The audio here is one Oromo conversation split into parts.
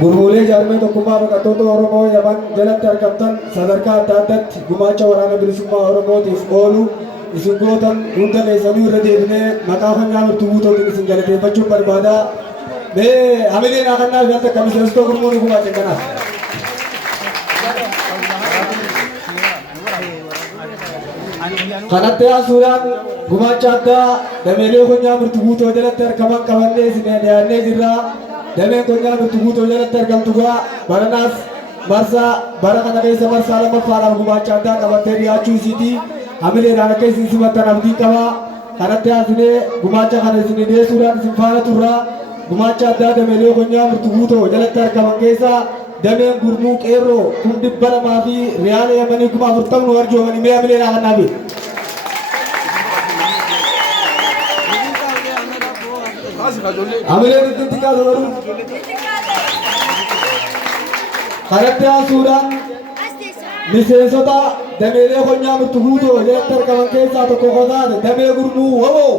Gurmuulee jaarmee tokkummaa baqattoota Oromoo Yaman jalatti argamtan sadarkaa adda addaatti gumaacha waraana bilisummaa Oromootiif oolu isin gootan hunda keessanuu irra deebinee maqaa fannaa mirtuu guutuutiin isin galateeffachuun barbaada. Mee hamileen akkannaaf yaalta akka miseensitoo gurmuun gumaacha kanaaf. Kanatti haasuudhaan gumaacha addaa dameelee konyaa mirtuu guutuu jalatti argaman qabannee isin dhiyaannee jirra. Dameen konyaa mirtuu guutuu jalatti argamtu gaa baranaas bara kana keessa marsaa lammaffaadhaaf gumaacha addaa qabattee dhiyaachuu isiiti. Hamileedhaan akka isin simattan abdii qaba. Kanatti haasinee gumaacha kana isin dhiyeessuudhaan isin faana turra. Gumaacha addaa dameelee konyaa mirtuu guutuu jalatti argaman keessaa dameen gurmuu qeerroo 200 fi riyaala Yamanii 40 nu arjoomanii mee hamileedhaan kannaafi. Hamileen ittiin xiqqaatu garuu kanatti haasuudhaan miseensota dameelee konyaa mirtuu guutuu jalatti argaman keessaa tokko qotaate damee gurmuu waboo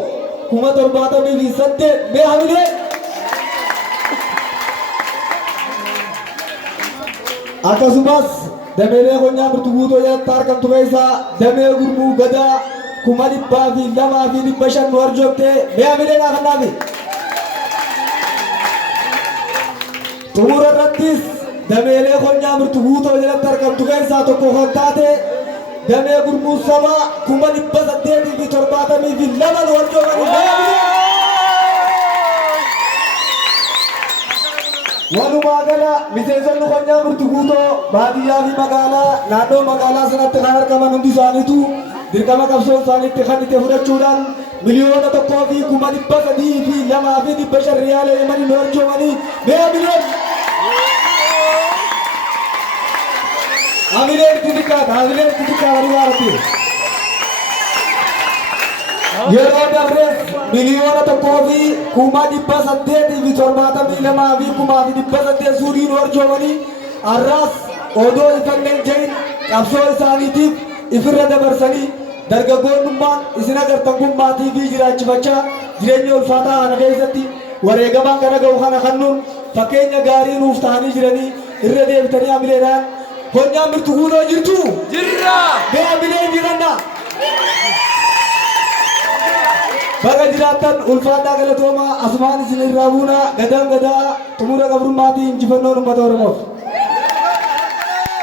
78 mee hamilee. Akkasumas dameelee konyaa mirtuu guutuu jalatti argamtu keessaa damee gurmuu gadaa 200,200 nu arjoomte mee hamileedhaan kannaafi. Xumura irrattis dameelee konyaa mirtuu guutuu jalatti argamtu keessaa tokko kan taate damee gurmuu sabaa 872 nu arjoomanii walumaa gala miseensonni konyaa mirtuu guutuu baadiyyaa fi magaalaa naannoo magaalaa sanatti kan argaman hundi isaaniitu dirqama qabsoo isaaniitti kan itti fudhachuudhaan miliyoona 1,302,500 riyaala Yamanii nu arjoomanii mee hamileen. Hamileen xixiqqaa walumaarratti yeroo dabrees miliyoona 1,872,500 suurii nu arjoomanii har'aas odoo ifanneen jahin qabsoo isaaniitiif ifirra dabarsanii dargaggoonnummaan isin agartan kun maatii fi jiraachifachaa jireenya ulfaataa kana keessatti wareegamaan kana ga'u kana kannuun fakkeenya gaarii nuuf ta'anii jiranii irra deebitanii hamileedhaan konyaa mirtuu guutuu jirtu jirra mee hamileen jiranna baga jiraattan ulfaadhaa galatoomaa asumaan isin irraa buuna gadaan gadaa xumura qabrummaatii injifannoon uummata Oromoof.